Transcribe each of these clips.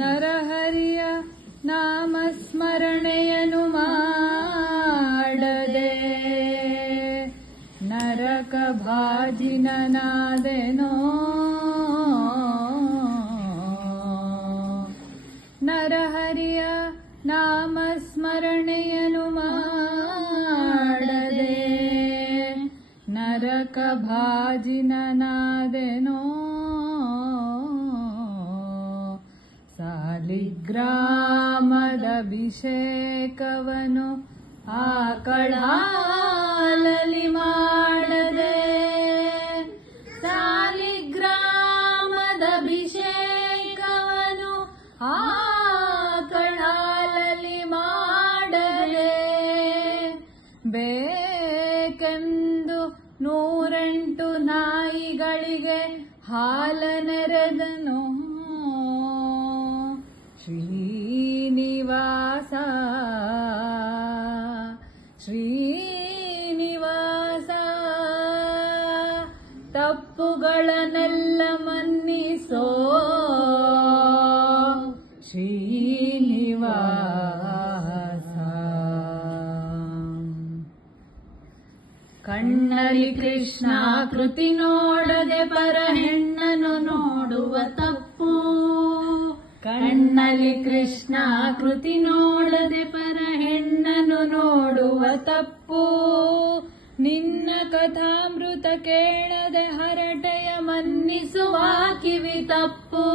ನರಹರಿಯ ನಾಮಸ್ಮರಣೆಯನು ಮಾಡದೆ ನರಕ ಭಾಜಿನನಾದೆನೋ. ನರಹರಿಯ ನಾಮಸ್ಮರಣೆಯನು ಮಾಡದೆ ನರಕ ಭಾಜಿನನಾದೆನೋ. ಸಾಲಿಗ್ರಾಮದಭಿಷೇಕವನು ಆಕಳಾಲಲಿ ಮಾಡದೆ ಸಾಲಿಗ್ರಾಮದಭಿಷೇಕವನು ಆಕಳಾಲಲಿ ಮಾಡದೆ ಬೇಕೆಂದು 108 ನಾಯಿಗಳಿಗೆ ಹಾಲನೆರೆದನು. ಶ್ರೀನಿವಾಸ ಶ್ರೀನಿವಾಸ ತಪ್ಪುಗಳನ್ನೆಲ್ಲ ಮನ್ನಿಸೋ ಶ್ರೀನಿವಾಸ. ಕಣ್ಣಲ್ಲಿ ಕೃಷ್ಣ ಕೃತಿ ನೋಡದೆ ಪರ ಹೆಣ್ಣನು ನೋಡುವ ತಪ್ಪು. ಕಣ್ಣಲ್ಲಿ ಕೃಷ್ಣ ಕೃತಿ ನೋಡದೆ ಪರ ಹೆಣ್ಣನು ನೋಡುವ ತಪ್ಪು. ನಿನ್ನ ಕಥಾಮೃತ ಕೇಳದೆ ಹರಟೆಯ ಮನ್ನಿಸುವ ಕಿವಿ ತಪ್ಪು.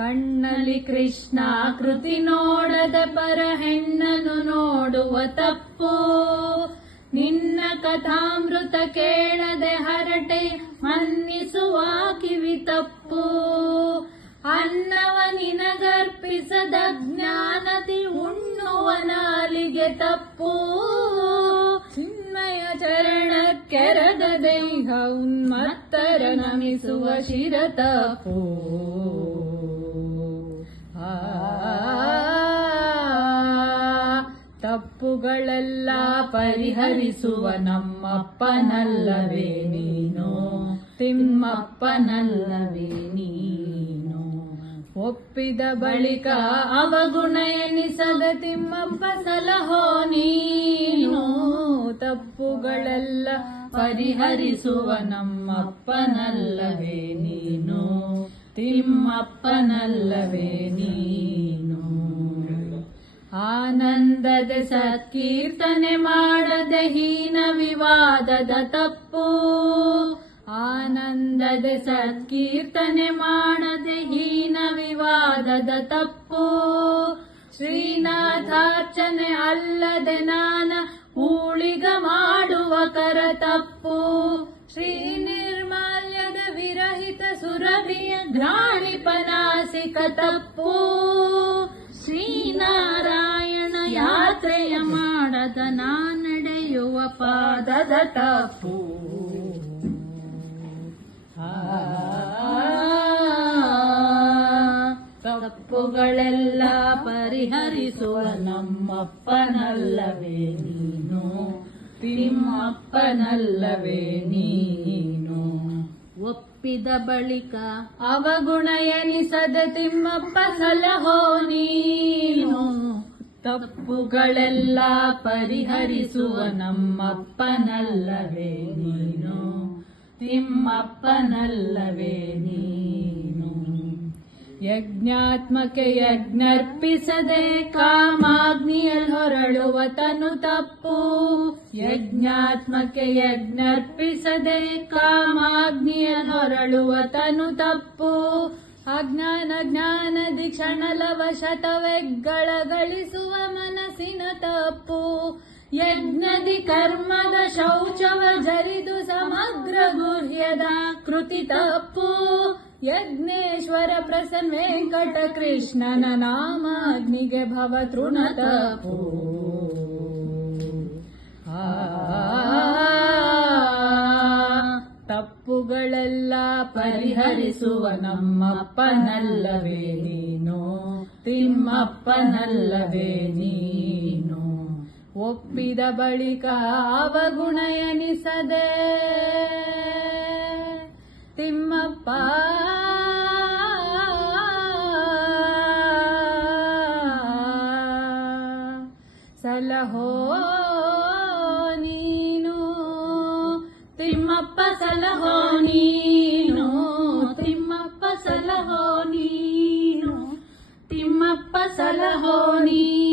ಕಣ್ಣಲ್ಲಿ ಕೃಷ್ಣ ಕೃತಿ ನೋಡದೆ ಪರ ಹೆಣ್ಣನು ನೋಡುವ ತಪ್ಪು. ನಿನ್ನ ಕಥಾಮೃತ ಕೇಳದೆ ಹರಟೆ ಮನ್ನಿಸುವ ಕಿವಿ ತಪ್ಪು. ಅನ್ನವ ನಿನಗರ್ಪಿಸದ ಜ್ಞಾನತಿ ಉಣ್ಣುವ ನಾಲಿಗೆ ತಪ್ಪು. ಚಿನ್ಮಯ ಚರಣ ಕೆರದ ದೇಹ ಉನ್ಮತ್ತರ ನಮಿಸುವ ಶಿರ ತಪ್ಪು. ತಪ್ಪುಗಳೆಲ್ಲ ಪರಿಹರಿಸುವ ನಮ್ಮಪ್ಪನಲ್ಲವೇ ನೀನು. ತಿಮ್ಮಪ್ಪನಲ್ಲವೇ ನೀನು. ಒಪ್ಪಿದ ಬಳಿಕ ಅವಗುಣ ಎನಿಸದ ತಿಮ್ಮಪ್ಪ ಸಲಹೋ ನೀನು. ತಪ್ಪುಗಳೆಲ್ಲ ಪರಿಹರಿಸುವ ನಮ್ಮಪ್ಪನಲ್ಲವೇ ನೀನು. ತಿಮ್ಮಪ್ಪನಲ್ಲವೇ ನೀನು. ಆನಂದದ ಸತ್ಕೀರ್ತನೆ ಮಾಡದೆ ಹೀನ ವಿವಾದದ ತಪ್ಪು. ಆನಂದದ ಸತ್ಕೀರ್ತನೆ ಮಾಡದೆ ಹೀನ ವಿವಾದದ ತಪ್ಪು. ಶ್ರೀನಾಥಾರ್ಚನೆ ಅಲ್ಲದೆ ನಾನ ಊಳಿಗ ಮಾಡುವ ಕರ ತಪ್ಪು. ಶ್ರೀ ನಿರ್ಮಾಲ್ಯದ ವಿರಹಿತ ಸುರಭಿಯ ಘ್ರಾಣಿಪನಾಸಿಕ ತಪ್ಪು. ಶ್ರೀನಾರಾಯಣ ಯಾತ್ರೆಯ ಮಾಡದ ನಾ ನಡೆಯುವ ಪಾದದ ತಪ್ಪು. ತಪ್ಪುಗಳೆಲ್ಲ ಪರಿಹರಿಸುವ ನಮ್ಮಪ್ಪನಲ್ಲವೇ ನೀನು. ತಿಮ್ಮಪ್ಪನಲ್ಲವೇ ನೀನು. ಒಪ್ಪಿದ ಬಳಿಕ ಅವಗುಣ ಎನಿಸದ ತಿಮ್ಮಪ್ಪ ಸಲಹೋ ನೀನು. ತಪ್ಪುಗಳೆಲ್ಲ ಪರಿಹರಿಸುವ ನಮ್ಮಪ್ಪನಲ್ಲವೇ ನೀನು. ತಿಮ್ಮಪ್ಪನಲ್ಲವೇ ನೀನು. ಯಜ್ಞಾತ್ಮಕ್ಕೆ ಯಜ್ಞರ್ಪಿಸದೆ ಕಾಮಾಗ್ನಿಯಲ್ಲಿ ಹೊರಳುವ ತನು ತಪ್ಪು. ಯಜ್ಞಾತ್ಮಕ್ಕೆ ಯಜ್ಞರ್ಪಿಸದೆ ಕಾಮಾಗ್ನಿಯಲ್ಲಿ ಹೊರಳುವ ತನು ತಪ್ಪು. ಅಜ್ಞಾನ ಜ್ಞಾನದಿ ಕ್ಷಣಲವಶತವೆಗ್ಗಳ ಗಳಿಸುವ ಮನಸ್ಸಿನ ತಪ್ಪು. ಯಜ್ಞದಿ ಕರ್ಮದ ಶೌಚವ ಜರಿದು ಸಮಗ್ರ ಗುಹ್ಯದ ಕೃತಿ ತಪ್ಪು. ಯಜ್ಞೇಶ್ವರ ಪ್ರಸನ್ನ ವೆಂಕಟ ಕೃಷ್ಣನ ನಾಮ ಅಗ್ನಿಗೆ ಭವ ತೃಣ ತಪ್ಪು. ತಪ್ಪುಗಳೆಲ್ಲ ಪರಿಹರಿಸುವ ನಮ್ಮಪ್ಪನಲ್ಲವೇ ನೀನು. ತಿಮ್ಮಪ್ಪನಲ್ಲವೇ ನೀನು. ಒಪ್ಪಿದ ಬಳಿಕ ಅವಗುಣ ಎನಿಸದೆ ತಿಮ್ಮಪ್ಪ ಸಲಹೋ ನೀನು ತಿಮ್ಮಪ್ಪ ಸಲಹೋ ನೀನು ತಿಮ್ಮಪ್ಪ ಸಲಹೋ ನೀನು ತಿಮ್ಮಪ್ಪ ಸಲಹೋ ನೀನು